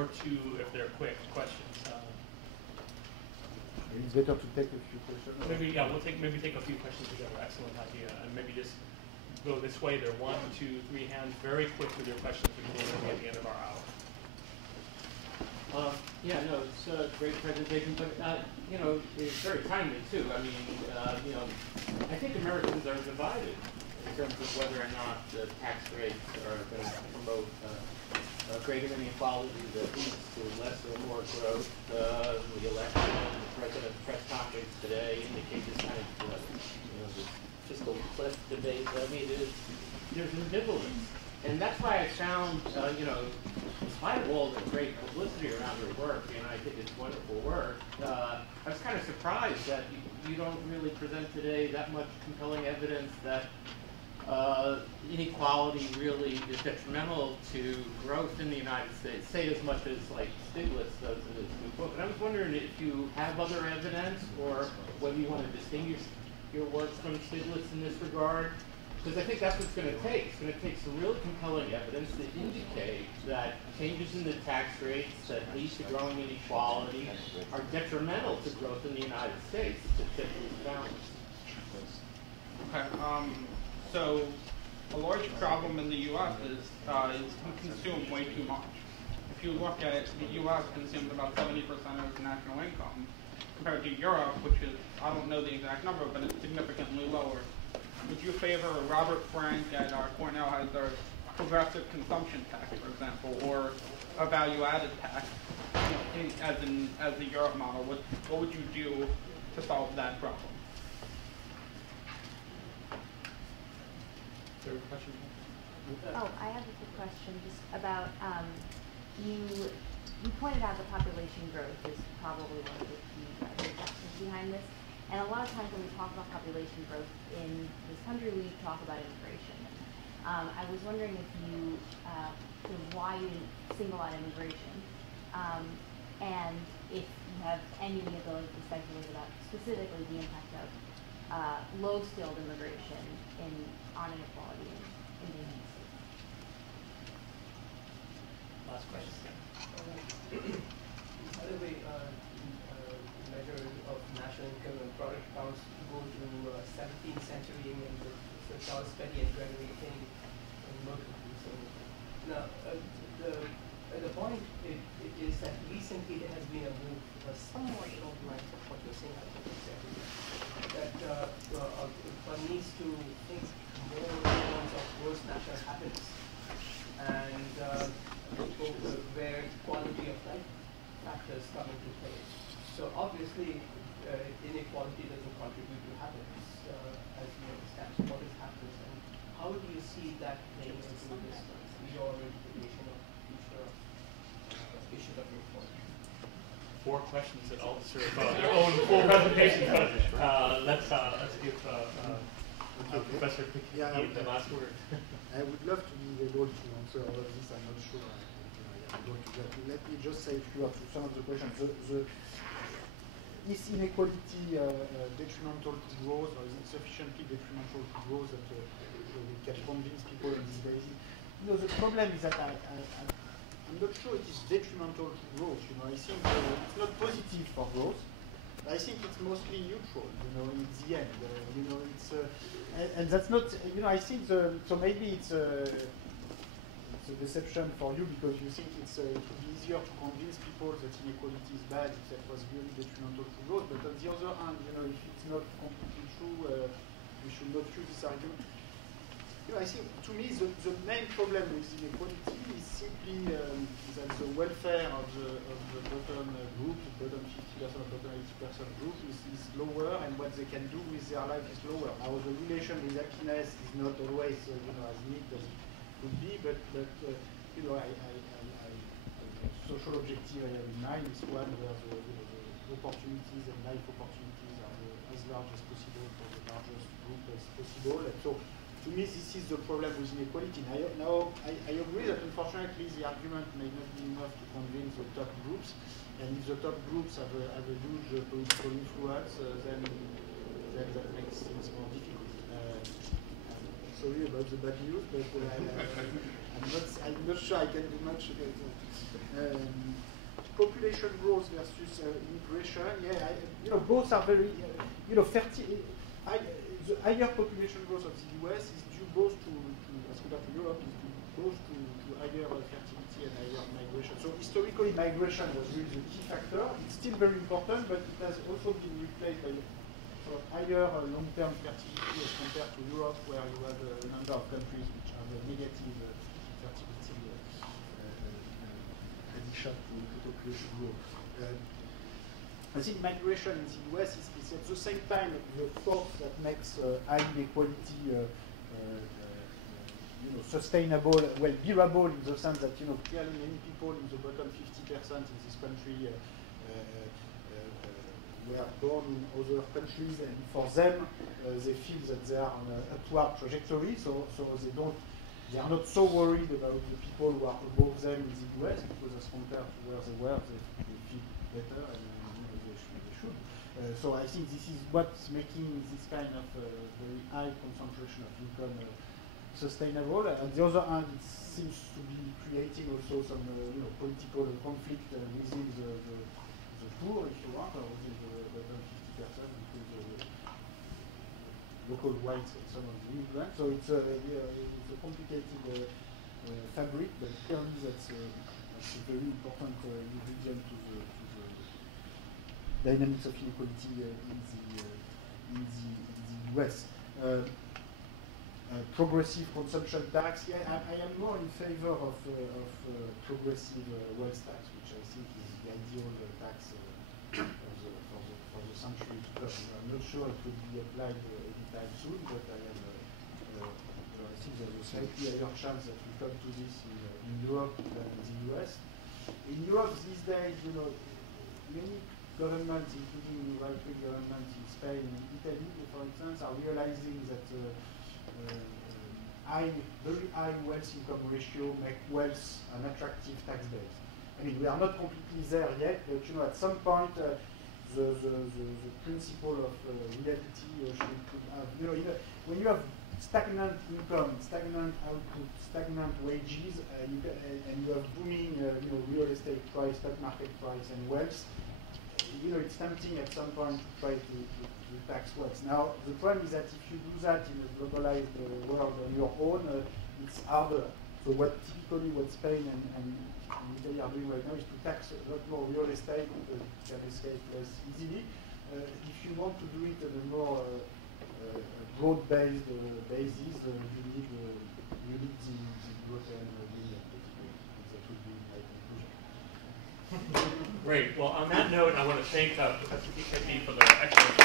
or two, if they're quick questions. It's better to take a few questions. Maybe we'll take a few questions together. Excellent idea, and maybe just go this way. There, 1, 2, 3 hands. Very quick with your questions because we're going to be at the end of our hour. Yeah, no, it's a great presentation, but you know, it's very timely too. I mean, you know, I think Americans are divided in terms of whether or not the tax rates are going to promote greater inequality that leads to less or more growth. The election, the president's press conference today indicate this kind of, you know, the fiscal cliff debate. I mean, there's ambivalence, and that's why I found, you know, in spite of all the great publicity around your work, and I think it's wonderful work, I was kind of surprised that you don't really present today that much compelling evidence that inequality really is detrimental to growth in the United States, say as much as like Stiglitz does in his new book. And I was wondering if you have other evidence or whether you want to distinguish your work from Stiglitz in this regard. Because I think that's what it's going to take. It's going to take some really compelling evidence to indicate that changes in the tax rates that lead to growing inequality are detrimental to growth in the United States to tip these balance. Okay. So a large problem in the U.S. is we consume way too much. If you look at it, the U.S. consumes about 70% of its national income, compared to Europe, which is, I don't know the exact number, but it's significantly lower. Would you favor Robert Frank at Cornell has their progressive consumption tax, for example, or a value-added tax, you know, as the Europe model? What would you do to solve that problem? Oh, I have a quick question just about you pointed out that population growth is probably one of the key driving factors behind this. And a lot of times when we talk about population growth in this country, we talk about immigration. I was wondering if you, sort of why you didn't single out immigration, and if you have any ability to speculate about specifically the impact of low-skilled immigration on inequality in the United States. Last question. By the way, measure of national income and product counts go to 17th century England with Charles Petty and Gregory King and Mercury. So now the point is that recently there has been a move somewhat along the lines of what you're saying. I think exactly that one needs to think more in terms of gross national happiness and where quality of life factors come into play. So obviously, inequality doesn't contribute to happiness, as you understand. So what is happiness, and how do you see that playing into this, your interpretation of future issues of inequality? 4 questions that all deserve their own full presentation. Let's give Professor Piketty the last word. I would love to be able to answer all of this. I'm not sure I am able to that. Let me just say a few of some of the questions. Is inequality detrimental to growth, or is it sufficiently detrimental to growth that we can convince people on this basis? You know, the problem is that I'm not sure it is detrimental to growth. You know, I think it's not positive for growth. I think it's mostly neutral. You know, in the end, you know, it's and that's not. You know, I think so maybe it's a deception for you because you think it would be easier to convince people that inequality is bad if that was really detrimental to growth. But on the other hand, you know, if it's not completely true, we should not use this argument. You know, I think to me the main problem with inequality is simply that the welfare of the bottom group, the bottom 50% or bottom 80% group is lower, and what they can do with their life is lower. Now the relation with happiness is not always you know, as neat as it could be, but you know, social objective I have in mind is one where the opportunities and life opportunities are as large as possible for the largest group as possible. And so to me, this is the problem with inequality. Now, I agree that unfortunately the argument may not be enough to convince the top groups, and if the top groups have a huge political influence, then that makes things more difficult. Sorry about the bad news, but I'm not sure I can do much about that. Population growth versus immigration. Yeah, both are very, the higher population growth of the US is due both to as compared to Europe, is due both to higher fertility and higher migration. So historically, migration was really the key factor. It's still very important, but it has also been replaced by sort of higher long-term fertility as compared to Europe, where you have a number of countries which have a negative fertility addition to population growth. I think migration in the US is at the same time the force that makes high inequality sustainable, well, bearable in the sense that clearly many people in the bottom 50% in this country were born in other countries, and for them they feel that they are on an upward trajectory, so they are not so worried about the people who are above them in the US, because as compared to where they were, they feel better, and they should. So I think this is what's making this kind of very high concentration of income sustainable. On the other hand, it seems to be creating also some political conflict within the poor, if you want, or within the bottom 50% between the local whites and some of the immigrants. So it's a complicated fabric, but clearly that's a very important ingredient to the dynamics of inequality in the US. Progressive consumption tax. Yeah, I am more in favor of progressive wealth tax, which I think is the ideal tax for the century to come. I'm not sure it will be applied anytime soon, but I think there's a slightly higher chance that we come to this in Europe than in the US. In Europe these days, many governments, including right-wing governments in Spain and Italy, for instance, are realizing that very high wealth-income ratio make wealth an attractive tax base. I mean, we are not completely there yet, but at some point, the principle of reality should have. When you have stagnant income, stagnant output, stagnant wages, and you have booming, real estate price, stock market price, and wealth, it's tempting at some point to try to tax wealth. Now, the problem is that if you do that in a globalized world on your own, it's harder. So what Spain and Italy are doing right now is to tax a lot more real estate because it can escape less easily. If you want to do it on a more broad-based basis, you need the European Union. That would be my conclusion. Great. Well, on that note, I want to thank Professor Piketty for the excellent